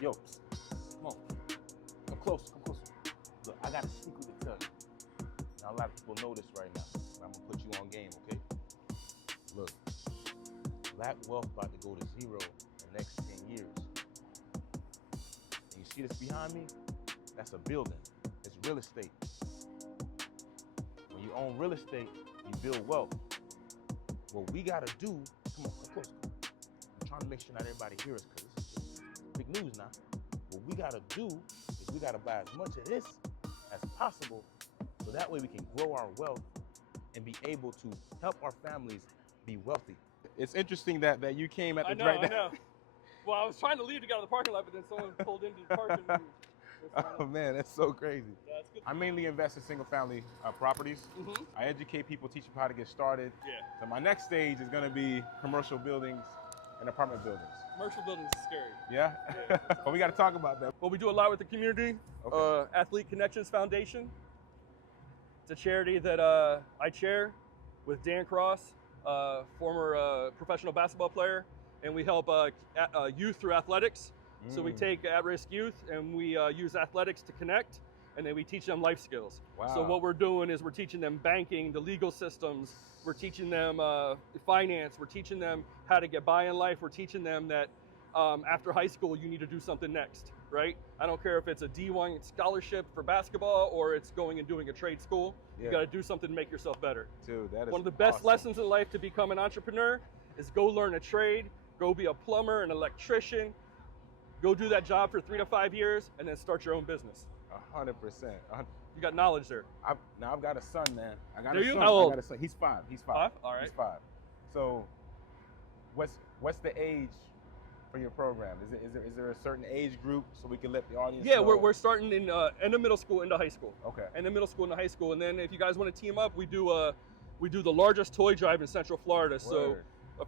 Yo, come on. Come closer, come closer. Look, I got a secret to tell you. Now, a lot of people know this right now, but I'm gonna put you on game, okay? Look, black wealth about to go to zero in the next 10 years. And you see this behind me? That's a building. It's real estate. When you own real estate, you build wealth. What we gotta do, come on, come close. I'm trying to make sure not everybody hears us because it's big news now. What we gotta do is we gotta buy as much of this as possible so that way we can grow our wealth and be able to help our families be wealthy. It's interesting that you came at the right I know. Well, I was trying to leave to get out of the parking lot, but then someone pulled into the parking lot. Oh man, that's so crazy. Yeah, that's good. I mainly invest in single family properties. Mm-hmm. I educate people, teach them how to get started. Yeah. So my next stage is gonna be commercial buildings and apartment buildings. Commercial buildings is scary. Yeah? But we gotta talk about that. Well, we do a lot with the community. Okay. Athlete Connections Foundation. It's a charity that I chair with Dan Cross, former professional basketball player, and we help youth through athletics. So we take at-risk youth and we use athletics to connect, and then we teach them life skills. Wow. So what we're doing is we're teaching them banking, the legal systems, we're teaching them finance, we're teaching them how to get by in life, we're teaching them that after high school you need to do something next, right? I don't care if it's a D1 scholarship for basketball or it's going and doing a trade school. Yeah. You got to do something to make yourself better. Dude, that is One of the best awesome. lessons in life to become an entrepreneur is go learn a trade, go be a plumber, an electrician, go do that job for 3 to 5 years, and then start your own business. 100%. You got knowledge there. Now I've got a son, man. I got Do a you? son. How old? I got a son. He's 5. He's 5. 5? All right. He's 5. So, what's the age for your program? Is there a certain age group so we can let the audience Yeah, know? we're starting in end of middle school into high school. Okay. End of middle school into high school, and then if you guys want to team up, we do the largest toy drive in Central Florida. Word. So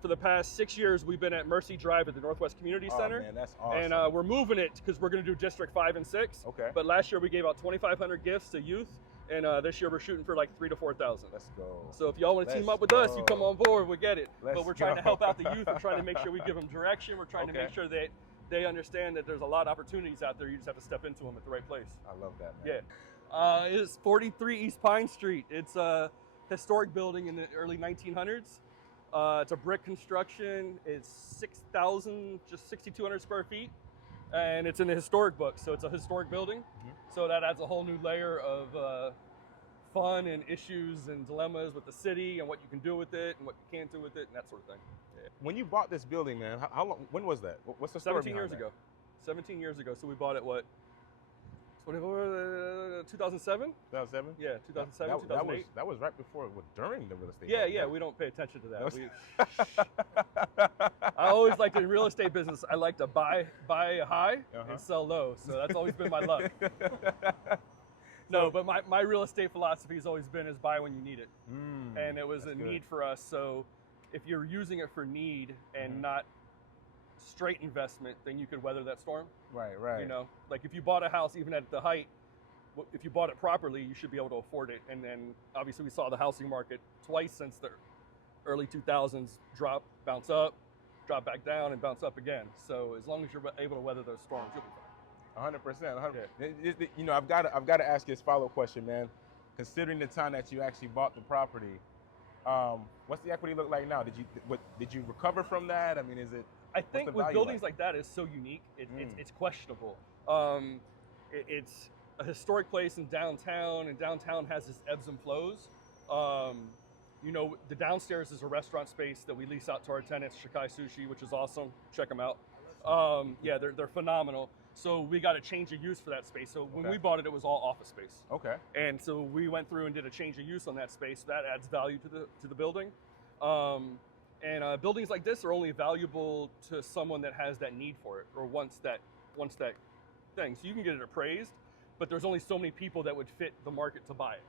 for the past 6 years, we've been at Mercy Drive at the Northwest Community Center. Oh man, that's awesome. And we're moving it because we're going to do District 5 and 6. Okay. But last year we gave out 2,500 gifts to youth, and this year we're shooting for like 3,000 to 4,000. Let's go. So if y'all want to team up with us, you come on board, we get it. But we're trying to help out the youth. We're trying to make sure we give them direction. We're trying to make sure that they understand that there's a lot of opportunities out there. You just have to step into them at the right place. I love that, man. Yeah. It's 43 East Pine Street. It's a historic building in the early 1900s. It's a brick construction. It's 6,200 square feet. And it's in the historic book. So it's a historic building. Mm-hmm. So that adds a whole new layer of fun and issues and dilemmas with the city and what you can do with it and what you can't do with it and that sort of thing. Yeah. When you bought this building, man, how long? When was that? What's the story 17 years behind ago. 17 years ago. So we bought it, what? 2007? 2007? Yeah, 2007, 2008. That was right before, during the real estate. Yeah, market, yeah, right? we don't pay attention to that. I always liked in real estate business, I like to buy high and sell low. So that's always been my luck. No, but my real estate philosophy has always been is buy when you need it. And it was a need for us. So if you're using it for need and not straight investment, then you could weather that storm. Right. You know, like if you bought a house, even at the height, if you bought it properly, you should be able to afford it. And then obviously we saw the housing market twice since the early 2000s drop, bounce up, drop back down, and bounce up again. So as long as you're able to weather those storms, you'll be fine. 100%. 100%. You know, I've got to ask you this follow-up question, man. Considering the time that you actually bought the property, what's the equity look like now? Did you recover from that? I mean, is it? I think with buildings like that, it's so unique. It's questionable. It's a historic place in downtown, and downtown has its ebbs and flows. You know, the downstairs is a restaurant space that we lease out to our tenants, Shikai Sushi, which is awesome. Check them out. Yeah, they're phenomenal. So we got a change of use for that space. So when we bought it, it was all office space. Okay. And so we went through and did a change of use on that space. So that adds value to the building. And buildings like this are only valuable to someone that has that need for it or wants that thing. So you can get it appraised, but there's only so many people that would fit the market to buy it,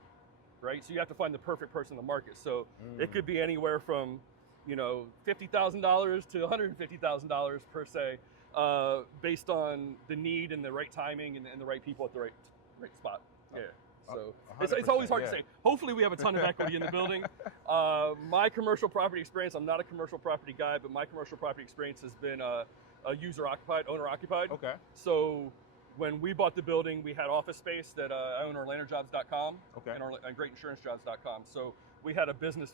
right? So you have to find the perfect person in the market. So it could be anywhere from, you know, $50,000 to $150,000 per se, based on the need and the right timing and the right people at the right spot. Yeah. So it's always hard to say. Hopefully we have a ton of equity in the building. My commercial property experience, I'm not a commercial property guy, but my commercial property experience has been user occupied, owner occupied. Okay. So when we bought the building, we had office space that I own OrlandoJobs.com Okay. and GreatInsuranceJobs.com. So we had a business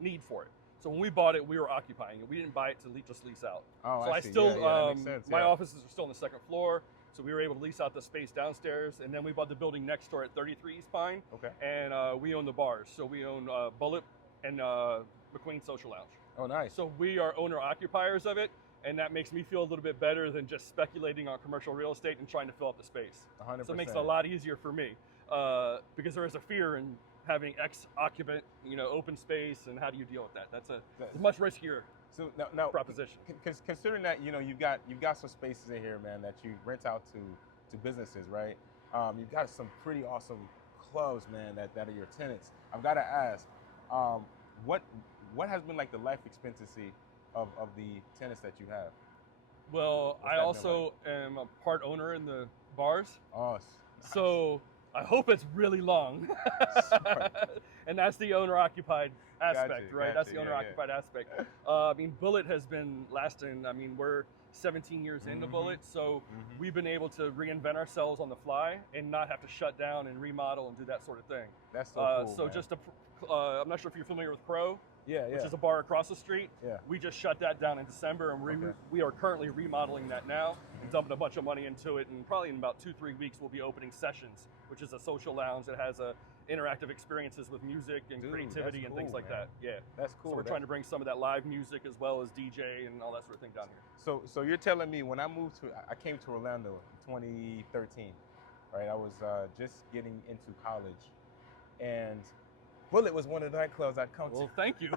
need for it. So when we bought it, we were occupying it. We didn't buy it to just lease out. Oh, so I I see. still, that makes sense. my yeah. offices are still on the second floor. So we were able to lease out the space downstairs, and then we bought the building next door at 33 East Pine. Okay. And we own the bars. So we own Bullet and McQueen Social Lounge. Oh, nice. So we are owner occupiers of it, and that makes me feel a little bit better than just speculating on commercial real estate and trying to fill up the space. 100%. So it makes it a lot easier for me because there is a fear in having ex-occupant, open space, and how do you deal with that? It's much riskier. So now proposition. Considering that you've got some spaces in here, man, that you rent out to businesses, right? You've got some pretty awesome clubs, man, that are your tenants. I've got to ask, what has been like the life expectancy of the tenants that you have? Well, I also am a part owner in the bars. Oh, nice. So I hope it's really long. And that's the owner-occupied aspect, right? That's the owner-occupied aspect. I mean, Bullet has been lasting. I mean, we're 17 years into Bullet, so we've been able to reinvent ourselves on the fly and not have to shut down and remodel and do that sort of thing. That's so cool, So man. just I'm not sure if you're familiar with Pro. Yeah. Which is a bar across the street. Yeah. We just shut that down in December, and we are currently remodeling that now and dumping a bunch of money into it. And probably in about 2-3 weeks, we'll be opening Sessions, which is a social lounge that has interactive experiences with music and creativity and things like that. Yeah, that's cool. So we're trying to bring some of that live music as well as DJ and all that sort of thing down here. So you're telling me when I came to Orlando in 2013, right? I was just getting into college, and Bullet was one of the nightclubs I'd come to. Well, thank you.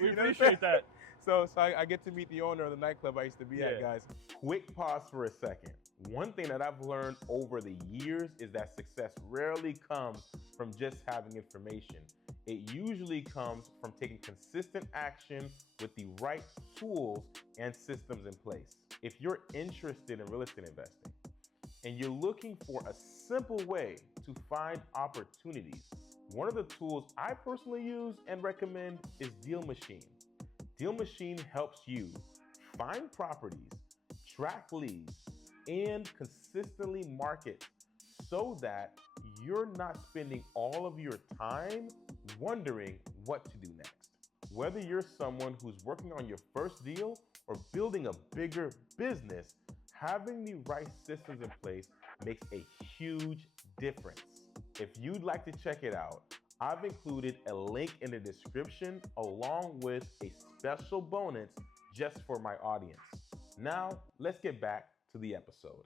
We appreciate that. So I get to meet the owner of the nightclub I used to be at, guys. Quick pause for a second. One thing that I've learned over the years is that success rarely comes from just having information. It usually comes from taking consistent action with the right tools and systems in place. If you're interested in real estate investing and you're looking for a simple way to find opportunities, one of the tools I personally use and recommend is Deal Machine. Deal Machine helps you find properties, track leads, and consistently market so that you're not spending all of your time wondering what to do next. Whether you're someone who's working on your first deal or building a bigger business, having the right systems in place makes a huge difference. If you'd like to check it out, I've included a link in the description along with a special bonus just for my audience. Now, let's get back to the episode.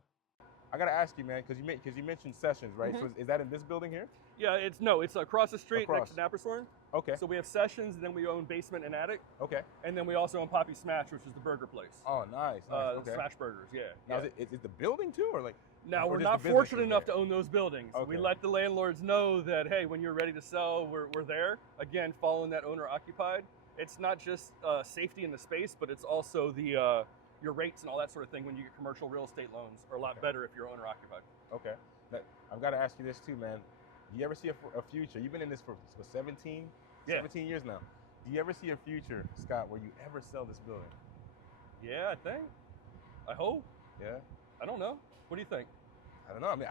I gotta ask you, man, because you mentioned Sessions, right? So is that in this building here? Yeah, it's across the street next to Naperstorm. Okay. So we have Sessions, and then we own Basement and Attic. Okay. And then we also own Poppy Smash, which is the burger place. Oh, nice. Okay. Smash Burgers, yeah. Now, is it the building too, or like? Now, or we're just not the fortunate businesses enough there? to own those buildings. Okay. We let the landlords know that, hey, when you're ready to sell, we're there. Again, following that owner-occupied. It's not just safety in the space, but it's also the your rates and all that sort of thing when you get commercial real estate loans are a lot better if you're owner-occupied. Okay. Now, I've got to ask you this too, man. Do you ever see a future? You've been in this for 17 years now. Do you ever see a future, Scott, where you ever sell this building? Yeah, I think. I hope. Yeah. I don't know. What do you think? I don't know. I mean,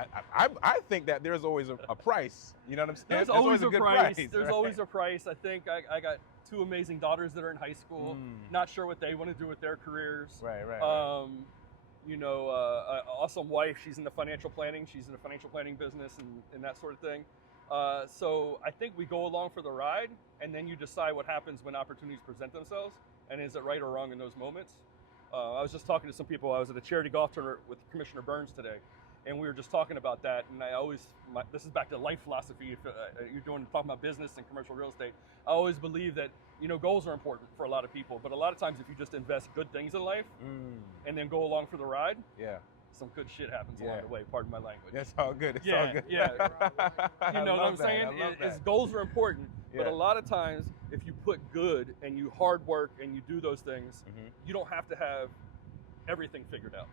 I think that there's always a price. You know what I'm saying? There's always a good price. price. There's always a price. I think I got two amazing daughters that are in high school. Not sure what they want to do with their careers. Right. An awesome wife. She's in the financial planning. She's in the financial planning business and that sort of thing. So I think we go along for the ride, and then you decide what happens when opportunities present themselves, and is it right or wrong in those moments. I was just talking to some people. I was at a charity golf tournament with Commissioner Burns today, and we were just talking about that. And this is back to life philosophy. If you're talking about business and commercial real estate, I always believe that goals are important for a lot of people. But a lot of times, if you just invest good things in life and then go along for the ride, some good shit happens along the way. Pardon my language. That's all good. It's all good. Yeah. You know what I'm saying? Goals are important, but a lot of times, if you put good and you hard work and you do those things, you don't have to have everything figured out.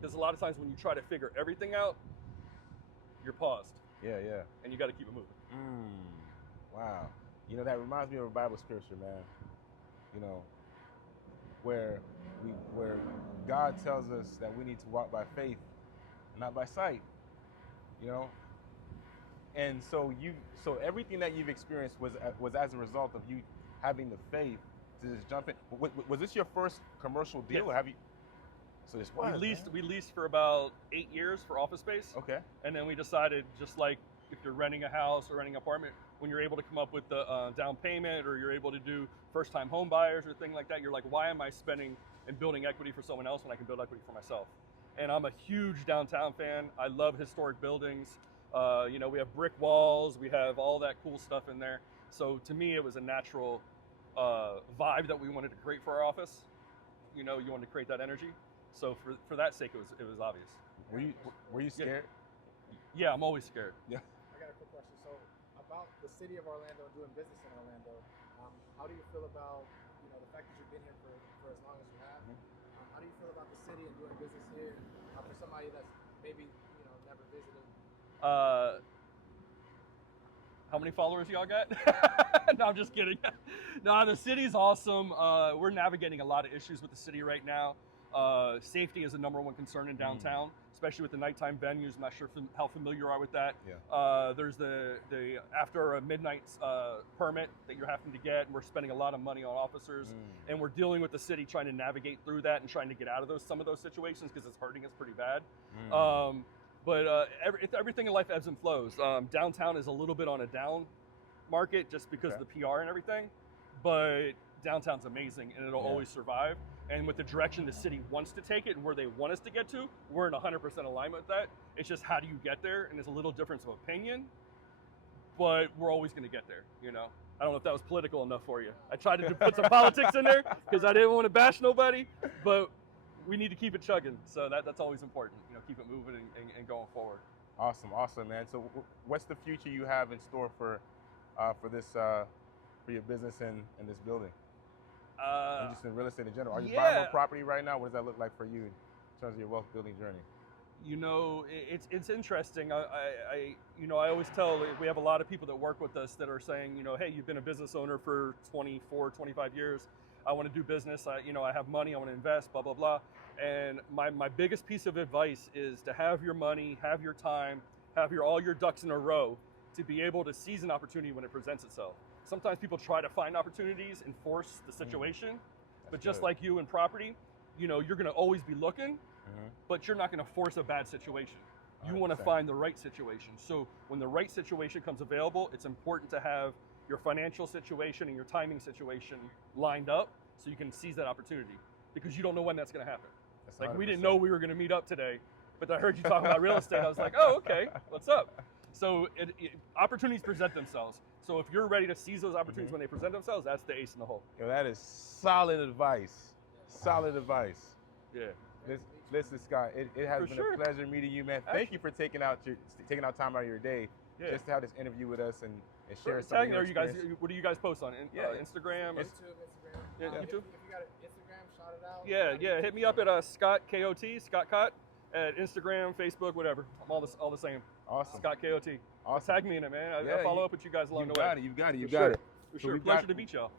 Because a lot of times when you try to figure everything out, you're paused. Yeah. And you got to keep it moving. Wow. That reminds me of a Bible scripture, man. Where where God tells us that we need to walk by faith, not by sight. You know, and so everything that you've experienced was as a result of you having the faith to just jump in. Was this your first commercial deal, Yes. or have you? So this was, We leased for about 8 years for office space. Okay. And then we decided, just like if you're renting a house or renting an apartment, when you're able to come up with the down payment, or you're able to do first-time home buyers or thing like that, you're like, why am I spending and building equity for someone else when I can build equity for myself? And I'm a huge downtown fan. I love historic buildings. You know, we have brick walls, we have all that cool stuff in there. So to me, it was a natural vibe that we wanted to create for our office. You know, you wanted to create that energy. So for that sake, it was obvious. Were you scared? Yeah, I'm always scared. Yeah. I got a quick question. So about the city of Orlando and doing business in Orlando, how do you feel about the fact that you've been here for as long as you have? How do you feel about the city and doing business here for somebody that's maybe never visited? How many followers y'all got? No, I'm just kidding. No, the city's awesome. We're navigating a lot of issues with the city right now. Safety is the #1 concern in downtown, especially with the nighttime venues. I'm not sure how familiar you are with that. Yeah. There's the after a midnight permit that you're having to get, and we're spending a lot of money on officers, and we're dealing with the city trying to navigate through that and trying to get out of some of those situations because it's hurting us pretty bad. But everything in life ebbs and flows. Downtown is a little bit on a down market just because of the PR and everything, but downtown's amazing and it'll always survive. And with the direction the city wants to take it and where they want us to get to, we're in 100% alignment with that. It's just how do you get there, and there's a little difference of opinion, but we're always going to get there. I don't know if that was political enough for you. I tried to put some politics in there because I didn't want to bash nobody, but we need to keep it chugging. So that's always important. Keep it moving and going forward. Awesome, man. So what's the future you have in store for this for your business in this building? And just in real estate in general. Are you buying more property right now? What does that look like for you in terms of your wealth building journey? It's interesting. I always tell, we have a lot of people that work with us that are saying, hey, you've been a business owner for 24, 25 years. I want to do business. I have money. I want to invest, blah, blah, blah. And my biggest piece of advice is to have your money, have your time, have all your ducks in a row to be able to seize an opportunity when it presents itself. Sometimes people try to find opportunities and force the situation, but just like you in property, you're going to always be looking, but you're not going to force a bad situation. You want to find the right situation. So when the right situation comes available, it's important to have your financial situation and your timing situation lined up so you can seize that opportunity, because you don't know when that's going to happen. Like, we didn't know we were going to meet up today, but I heard you talking about real estate. I was like, oh, okay, what's up? So opportunities present themselves. So if you're ready to seize those opportunities when they present themselves, that's the ace in the hole. Yo, that is solid advice. Solid advice. Yeah. Listen, Scott, it has been a pleasure meeting you, man. Thank you for taking out time out of your day just to have this interview with us and share some of your experience. What do you guys post on? Instagram? YouTube, Instagram. Yeah, YouTube? If you got an Instagram, shout it out. Yeah. Hit me up at Scott KOT, Scott Cott, at Instagram, Facebook, whatever. I'm all the same. Awesome. Scott KOT. Awesome. Tag me in it, man. I follow up with you guys along the way. You got it. For sure. Pleasure to meet y'all.